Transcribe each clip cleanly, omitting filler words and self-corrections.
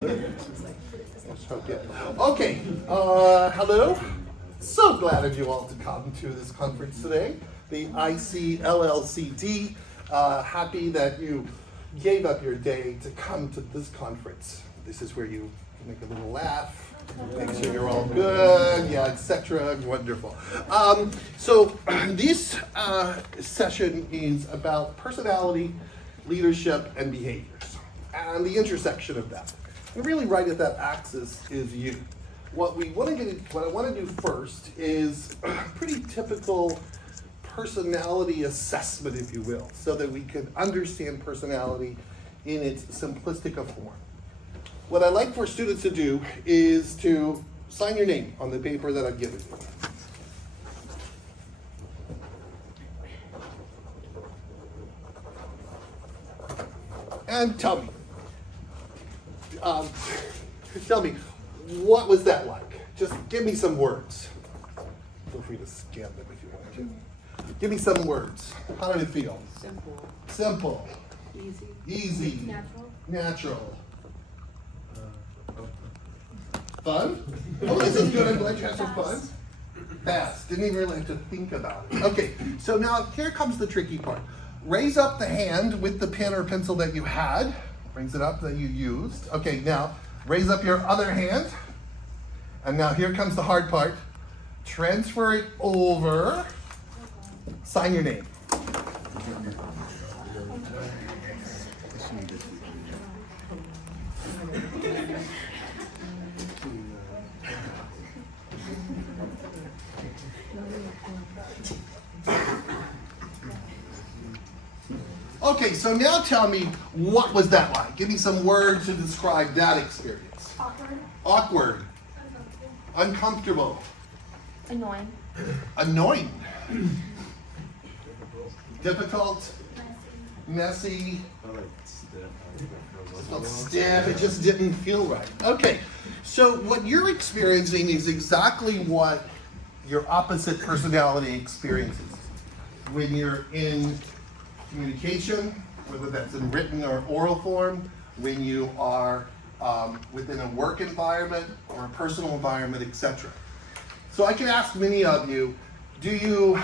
Okay, hello. So glad of you all to come to this conference today, the ICLLCD. Happy that you gave up your day to come to this conference. This is where you make a little laugh, make sure you're all good, yeah, etc. Wonderful. So this session is about personality, leadership, and behaviors, and the intersection of that. And really right at that axis is you. What I want to do first is a pretty typical personality assessment, if you will, so that we can understand personality in its simplistic form. What I like for students to do is to sign your name on the paper that I've given you. And tell me, what was that like? Just give me some words. Feel free to scan them if you want to. Give me some words. How did it feel? Simple. Simple. Easy. Easy. Natural. Fun? Oh, this is good. I'm glad you had some fun. Fast. Didn't even really have to think about it. Okay, so now here comes the tricky part. Raise up the hand with the pen or pencil that you had. Brings it up that you used. Okay, now raise up your other hand. And now here comes the hard part. Transfer it over. Sign your name. Okay, so now tell me, what was that like? Give me some words to describe that experience. Awkward. Uncomfortable. Annoying. Annoying. Difficult. Messy. Felt stiff. It just didn't feel right. Okay, so what you're experiencing is exactly what your opposite personality experiences. When you're in communication, whether that's in written or oral form, when you are within a work environment or a personal environment, etc. So I can ask many of you, do you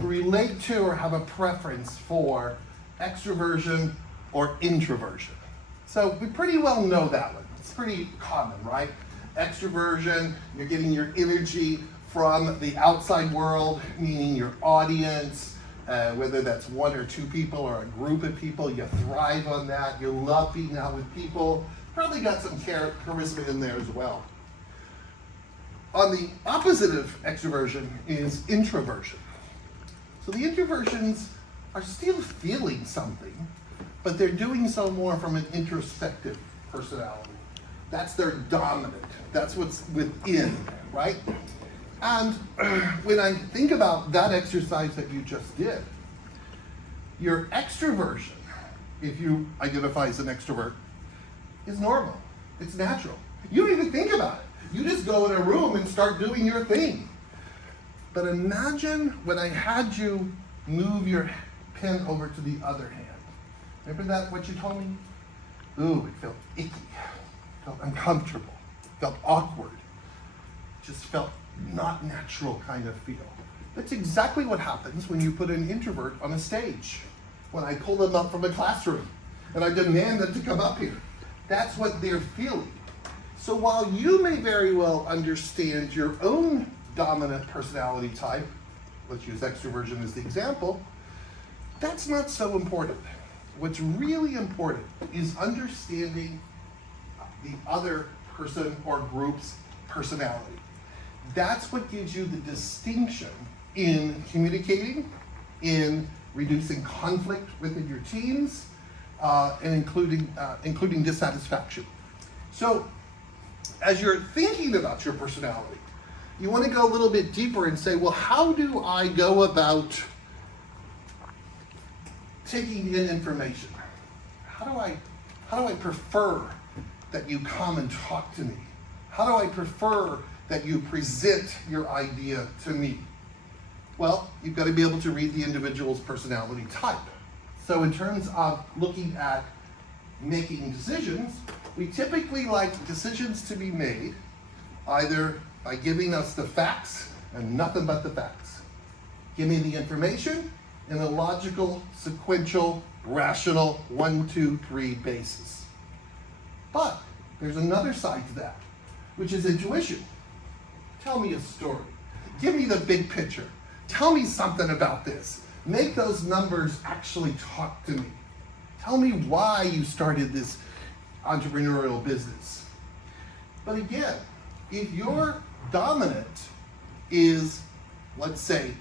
relate to or have a preference for extroversion or introversion? So we pretty well know that one. It's pretty common, right? Extroversion, you're getting your energy from the outside world, meaning your audience, whether that's one or two people or a group of people, you thrive on that. You love being out with people. Probably got some charisma in there as well. On the opposite of extroversion is introversion. So the introversions are still feeling something, but they're doing so more from an introspective personality. That's their dominant. That's what's within, right? And when I think about that exercise that you just did, your extroversion, if you identify as an extrovert, is normal. It's natural. You don't even think about it. You just go in a room and start doing your thing. But imagine when I had you move your pen over to the other hand. Remember that, what you told me? Ooh, it felt icky. It felt uncomfortable. It felt awkward. It just felt not natural kind of feel. That's exactly what happens when you put an introvert on a stage. When I pull them up from a classroom and I demand them to come up here. That's what they're feeling. So while you may very well understand your own dominant personality type, let's use extroversion as the example, that's not so important. What's really important is understanding the other person or group's personality. That's what gives you the distinction in communicating, in reducing conflict within your teams, and including dissatisfaction. So, as you're thinking about your personality, you want to go a little bit deeper and say, well, how do I go about taking in information? How do I prefer that you come and talk to me? How do I prefer that you present your idea to me? Well, you've got to be able to read the individual's personality type. So in terms of looking at making decisions, We typically like decisions to be made either by giving us the facts and nothing but the facts. Give me the information in a logical, sequential, rational 1, 2, 3 basis. But there's another side to that, which is intuition. Tell me a story. Give me the big picture. Tell me something about this. Make those numbers actually talk to me. Tell me why you started this entrepreneurial business. But again, if your dominant is, let's say,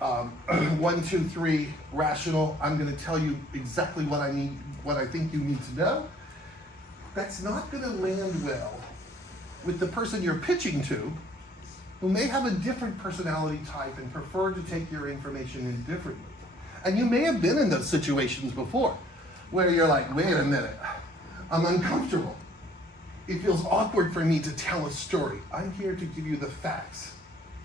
1, 2, 3 rational, I'm going to tell you exactly what I think you need to know, that's not going to land well with the person you're pitching to, who may have a different personality type and prefer to take your information in differently. And you may have been in those situations before, where you're like, wait a minute, I'm uncomfortable. It feels awkward for me to tell a story. I'm here to give you the facts.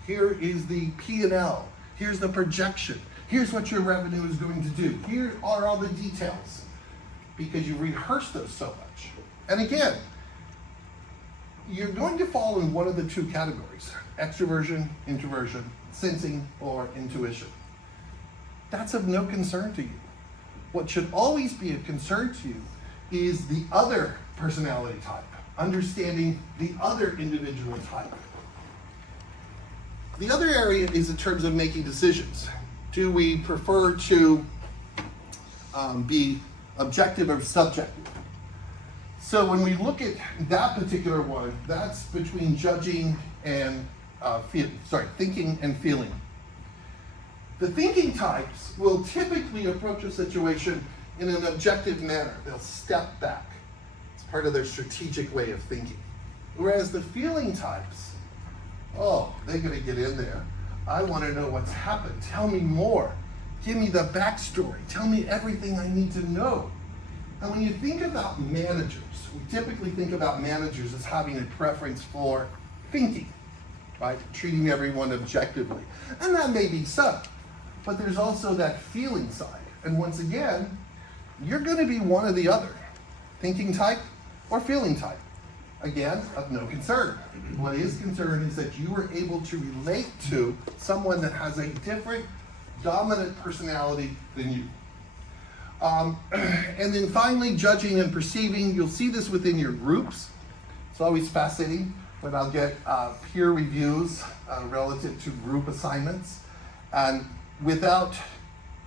Here is the P&L. Here's the projection. Here's what your revenue is going to do. Here are all the details. Because you rehearsed those so much. And again, you're going to fall in one of the two categories: extroversion, introversion, sensing, or intuition. That's of no concern to you. What should always be a concern to you is the other personality type, understanding the other individual type. The other area is in terms of making decisions. Do we prefer to be objective or subjective? So when we look at that particular one, that's between judging and thinking and feeling. The thinking types will typically approach a situation in an objective manner. They'll step back. It's part of their strategic way of thinking. Whereas the feeling types, oh, they're going to get in there. I want to know what's happened. Tell me more. Give me the backstory. Tell me everything I need to know. And when you think about managers, we typically think about managers as having a preference for thinking, right? Treating everyone objectively. And that may be so. But there's also that feeling side. And once again, you're going to be one or the other. Thinking type or feeling type. Again, of no concern. What is concerned is that you are able to relate to someone that has a different dominant personality than you. And then finally, judging and perceiving. You'll see this within your groups. It's always fascinating when I'll get peer reviews relative to group assignments. And without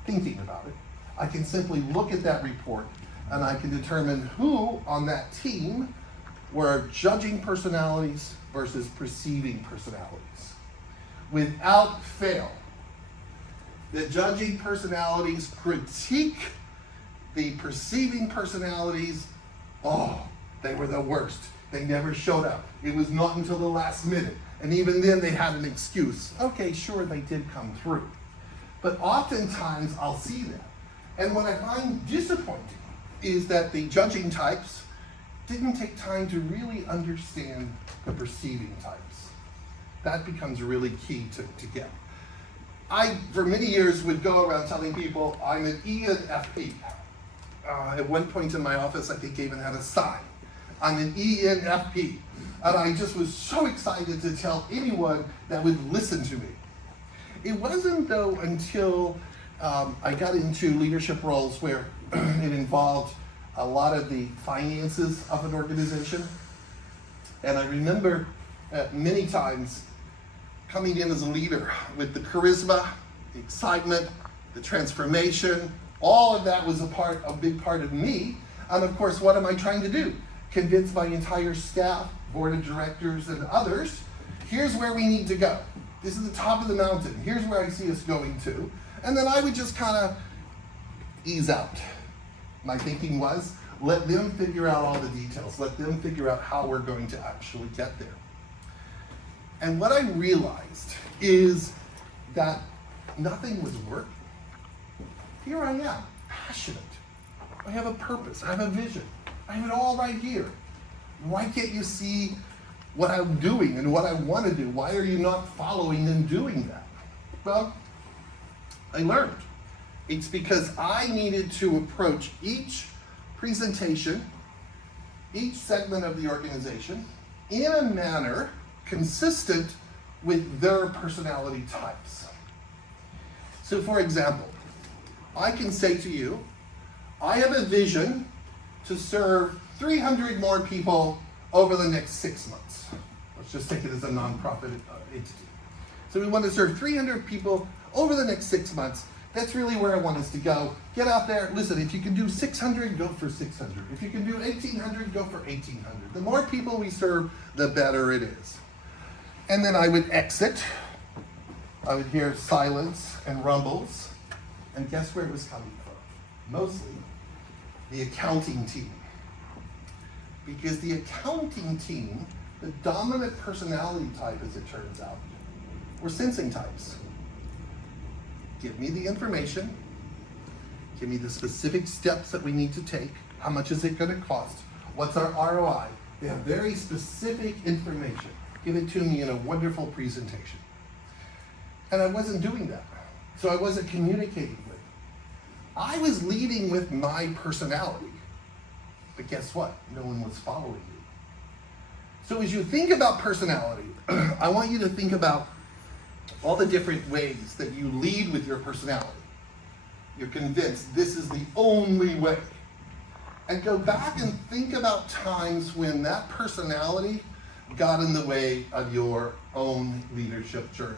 thinking about it, I can simply look at that report and I can determine who on that team were judging personalities versus perceiving personalities. Without fail, the judging personalities critique the perceiving personalities. Oh, they were the worst. They never showed up. It was not until the last minute. And even then they had an excuse. Okay, sure, they did come through. But oftentimes I'll see that. And what I find disappointing is that the judging types didn't take time to really understand the perceiving types. That becomes really key to get. I, for many years, would go around telling people I'm an ENFP. At one point in my office, I think I even had a sign. I'm an ENFP. And I just was so excited to tell anyone that would listen to me. It wasn't, though, until I got into leadership roles where it involved a lot of the finances of an organization. And I remember many times coming in as a leader with the charisma, the excitement, the transformation. All of that was a big part of me. And of course, what am I trying to do? Convince my entire staff, board of directors, and others, here's where we need to go. This is the top of the mountain. Here's where I see us going to. And then I would just kind of ease out. My thinking was, let them figure out all the details. Let them figure out how we're going to actually get there. And what I realized is that nothing was working. Here I am, passionate. I have a purpose. I have a vision. I have it all right here. Why can't you see what I'm doing and what I want to do? Why are you not following and doing that? Well, I learned. It's because I needed to approach each presentation each segment of the organization in a manner consistent with their personality types. So for example, I can say to you, I have a vision to serve 300 more people over the next 6 months. Let's just take it as a nonprofit entity. So we want to serve 300 people over the next 6 months. That's really where I want us to go. Get out there. Listen, if you can do 600, go for 600. If you can do 1,800, go for 1,800. The more people we serve, the better it is. And then I would exit. I would hear silence and rumbles. And guess where it was coming from? Mostly the accounting team. Because the accounting team, the dominant personality type, as it turns out, were sensing types. Give me the information, give me the specific steps that we need to take, how much is it going to cost, what's our ROI. They have very specific information. Give it to me in a wonderful presentation. And I wasn't doing that, so I wasn't communicating with them. I was leading with my personality, but guess what? No one was following me. So as you think about personality, I want you to think about all the different ways that you lead with your personality. You're convinced this is the only way. And go back and think about times when that personality got in the way of your own leadership journey.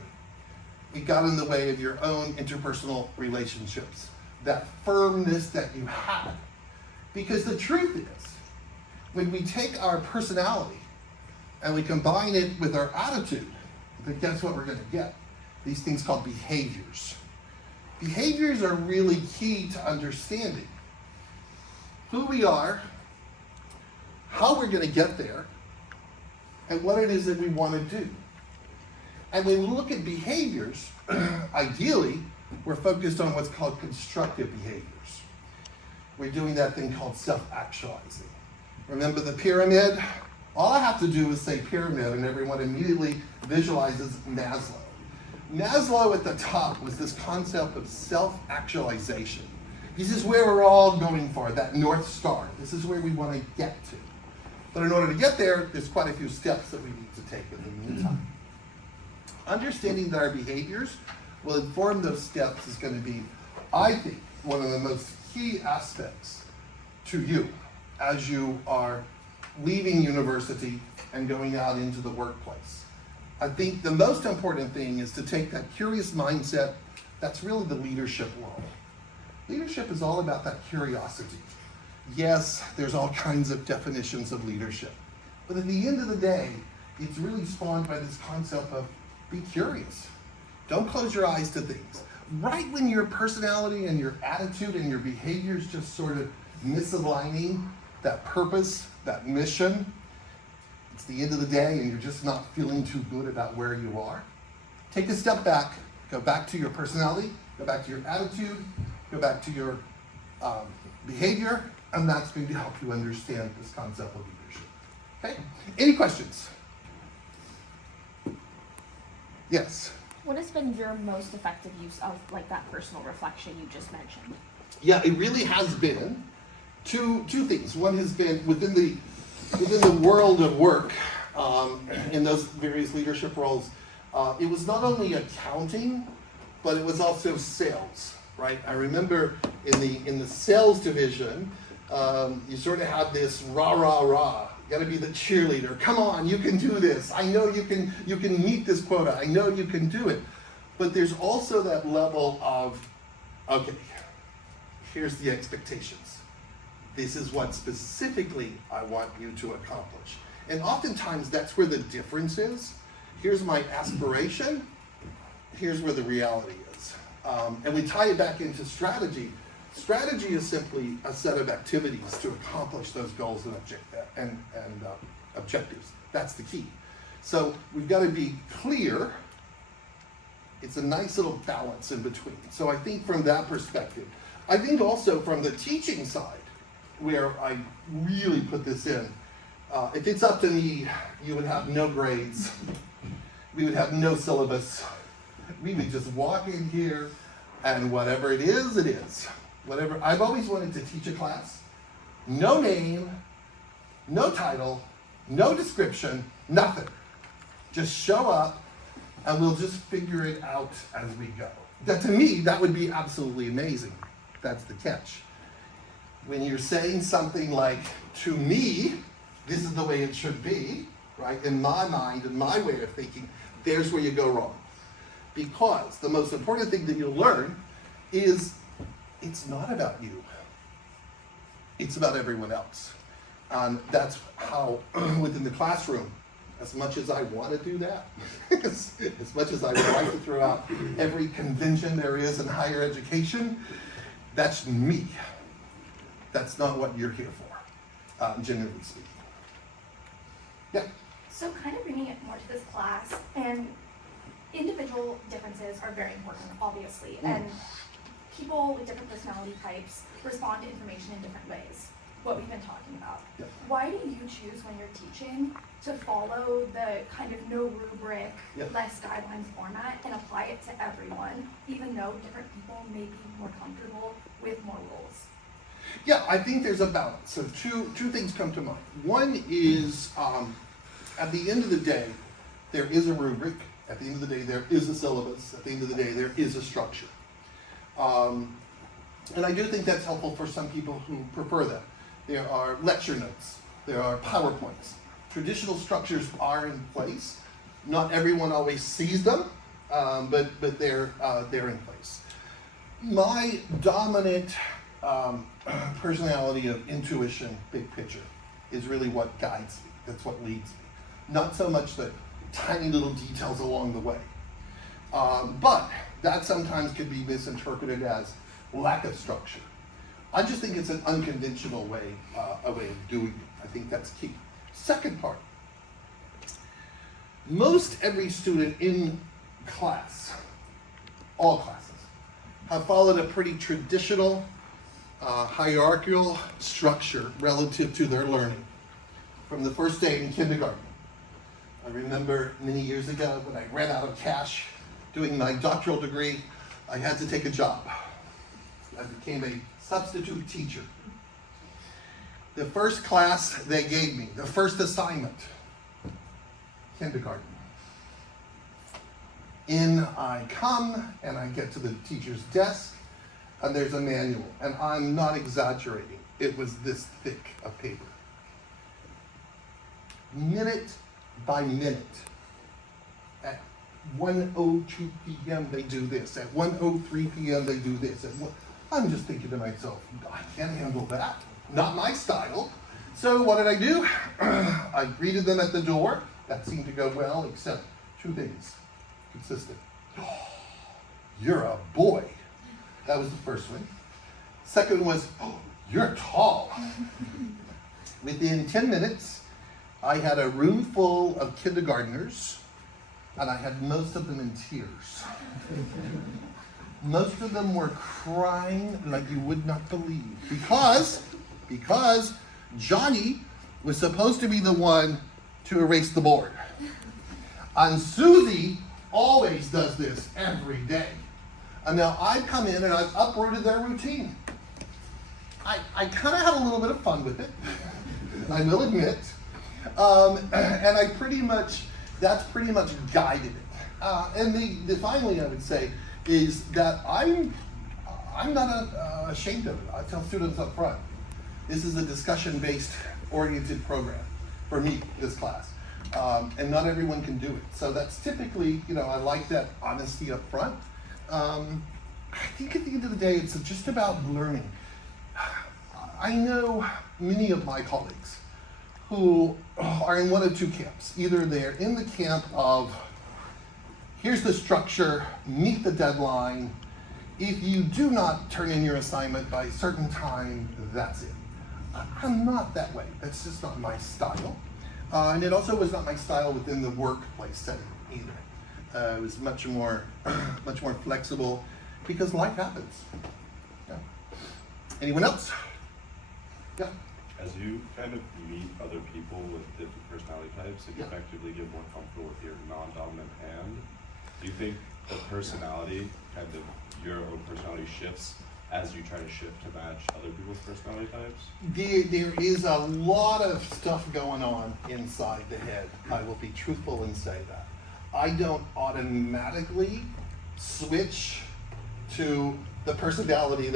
It got in the way of your own interpersonal relationships, that firmness that you had. Because the truth is, when we take our personality and we combine it with our attitude, then guess what we're going to get? These things called behaviors. Behaviors are really key to understanding who we are, how we're going to get there, and what it is that we want to do. And when we look at behaviors, ideally, we're focused on what's called constructive behaviors. We're doing that thing called self-actualizing. Remember the pyramid? All I have to do is say pyramid and everyone immediately visualizes Maslow. Maslow at the top was this concept of self-actualization. This is where we're all going for, that North Star. This is where we want to get to. But in order to get there, there's quite a few steps that we need to take in the meantime. Understanding that our behaviors will inform those steps is going to be, I think, one of the most key aspects to you as you are leaving university and going out into the workplace. I think the most important thing is to take that curious mindset. That's really the leadership world. Leadership is all about that curiosity. Yes, there's all kinds of definitions of leadership. But at the end of the day, it's really spawned by this concept of be curious. Don't close your eyes to things. Right when your personality and your attitude and your behaviors just sort of misaligning that purpose, that mission, it's the end of the day and you're just not feeling too good about where you are. Take a step back, go back to your personality, go back to your attitude, go back to your behavior, and that's going to help you understand this concept of leadership. Okay? Any questions? Yes? What has been your most effective use of like that personal reflection you just mentioned? Yeah, it really has been two things. One has been within the world of work, in those various leadership roles. It was not only accounting, but it was also sales, right? I remember in the sales division, you sort of had this rah rah rah. You got to be the cheerleader. Come on, you can do this. I know you can meet this quota. I know you can do it. But there's also that level of, okay, here's the expectations. This is what specifically I want you to accomplish. And oftentimes that's where the difference is. Here's my aspiration. Here's where the reality is. And we tie it back into strategy. Strategy is simply a set of activities to accomplish those goals and objectives. That's the key. So we've got to be clear. It's a nice little balance in between. So I think from that perspective, I think also from the teaching side, where I really put this in, if it's up to me, you would have no grades. We would have no syllabus. We would just walk in here and whatever it is, it is. Whatever. I've always wanted to teach a class, no name, no title, no description, nothing. Just show up and we'll just figure it out as we go. That, to me, that would be absolutely amazing. That's the catch. When you're saying something like, to me, this is the way it should be, right? In my mind, in my way of thinking, there's where you go wrong. Because the most important thing that you'll learn is it's not about you. It's about everyone else. That's how, within the classroom, as much as I want to do that, as much as I would like to throw out every convention there is in higher education, that's me. That's not what you're here for, generally speaking. Yeah? So kind of bringing it more to this class, and individual differences are very important, obviously, and people with different personality types respond to information in different ways, what we've been talking about. Yeah. Why do you choose when you're teaching to follow the kind of no rubric, Yeah. less guidelines format and apply it to everyone, even though different people may be more comfortable with more rules? Yeah, I think there's a balance. So two things come to mind. One is, at the end of the day, there is a rubric. At the end of the day, there is a syllabus. At the end of the day, there is a structure. And I do think that's helpful for some people who prefer that. There are lecture notes. There are PowerPoints. Traditional structures are in place. Not everyone always sees them, but they're in place. My dominant personality of intuition, big picture, is really what guides me. That's what leads me. Not so much the tiny little details along the way. But that sometimes could be misinterpreted as lack of structure. I just think it's an unconventional way, a way of doing it. I think that's key. Second part, most every student in class, all classes, have followed a pretty traditional, hierarchical structure relative to their learning from the first day in kindergarten. I remember many years ago when I ran out of cash doing my doctoral degree, I had to take a job. I became a substitute teacher. The first class they gave me, the first assignment, kindergarten. In I come, and I get to the teacher's desk, and there's a manual, and I'm not exaggerating. It was this thick of paper. Minute by minute. At 1:02 p.m. they do this. At 1:03 p.m. they do this. I'm just thinking to myself, I can't handle that. Not my style. So what did I do? I greeted them at the door. That seemed to go well, except two things. Consistent. Oh, you're a boy. That was the first one. Second was, oh, you're tall. Within 10 minutes, I had a room full of kindergartners, and I had most of them in tears. Most of them were crying like you would not believe. Because Johnny was supposed to be the one to erase the board. And Susie always does this every day. And now I've come in and I've uprooted their routine. I kind of had a little bit of fun with it, I will admit. And that's pretty much guided it. And the finally I would say is that I'm not ashamed of it. I tell students up front, this is a discussion-based oriented program for me, this class. And not everyone can do it. So that's typically, I like that honesty up front. I think at the end of the day, it's just about learning. I know many of my colleagues who are in one of two camps. Either they're in the camp of, here's the structure, meet the deadline. If you do not turn in your assignment by a certain time, that's it. I'm not that way. That's just not my style. And it also was not my style within the workplace setting either. It was much more flexible because life happens. Yeah. Anyone else? Yeah. As you kind of meet other people with different personality types and Yeah. effectively get more comfortable with your non-dominant hand, do you think the personality, kind of your own personality shifts as you try to shift to match other people's personality types? There is a lot of stuff going on inside the head. I will be truthful and say that. I don't automatically switch to the personality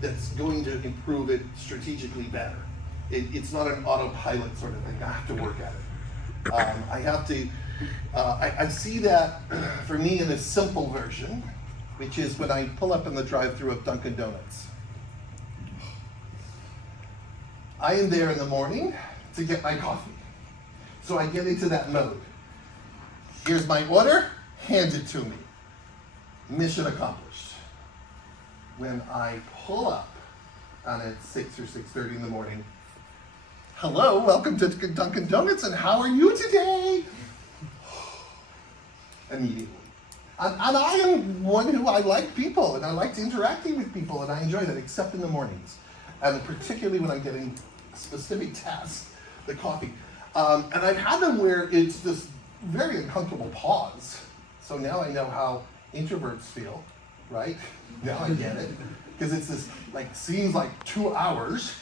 that's going to improve it strategically better. It's not an autopilot sort of thing. I have to work at it. I have to, I see that for me in a simple version, which is when I pull up in the drive-thru of Dunkin' Donuts. I am there in the morning to get my coffee. So I get into that mode. Here's my order, hand it to me. Mission accomplished. When I pull up and it's 6 or 6:30 in the morning, hello, welcome to Dunkin' Donuts, and how are you today? Immediately. And I am one who I like people, and I like interacting with people, and I enjoy that, except in the mornings. And particularly when I'm getting specific tasks, the coffee. And I've had them where it's this very uncomfortable pause. So now I know how introverts feel, right? Now I get it. Because it's this, seems like 2 hours,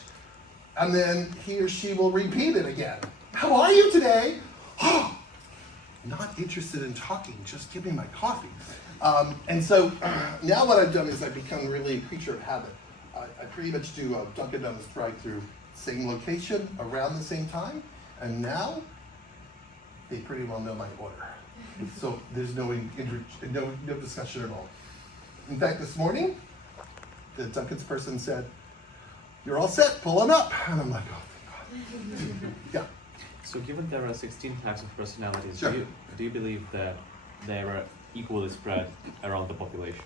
and then he or she will repeat it again. How are you today? Oh, not interested in talking, just give me my coffee. And so now what I've done is I've become really a creature of habit. I pretty much do a Dunkin' Donuts drive-through, same location, around the same time, and now they pretty well know my order. So there's no discussion at all. In fact, this morning, the Dunkin's person said, "You're all set, pull on up." And I'm like, oh, thank God. Yeah. So given there are 16 types of personalities, Sure. do you believe that they are equally spread around the population,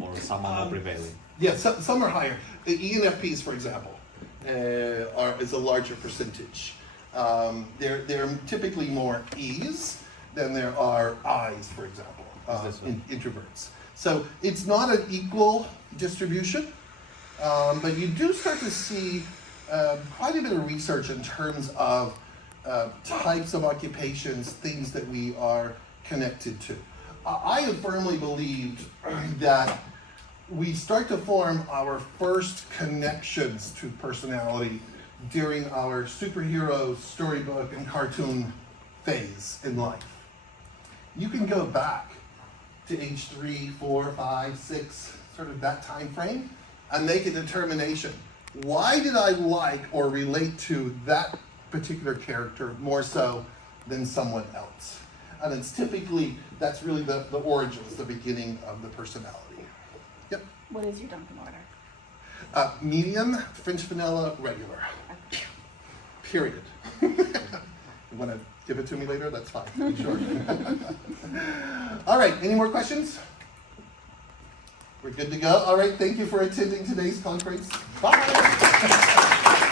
or some are more prevailing? Yeah, some are higher. The ENFPs, for example, is a larger percentage. There are typically more E's than there are I's, for example, introverts. So it's not an equal distribution, but you do start to see quite a bit of research in terms of types of occupations, things that we are connected to. I have firmly believed that we start to form our first connections to personality during our superhero, storybook, and cartoon phase in life. You can go back to age 3, 4, 5, 6, sort of that time frame, and make a determination. Why did I like or relate to that particular character more so than someone else? And it's typically, that's really the origins, the beginning of the personality. Yep. What is your Dunkin' order? Medium, French vanilla, regular. Period. You want to give it to me later? That's fine. Sure. All right, any more questions? We're good to go? All right, thank you for attending today's conference. Bye.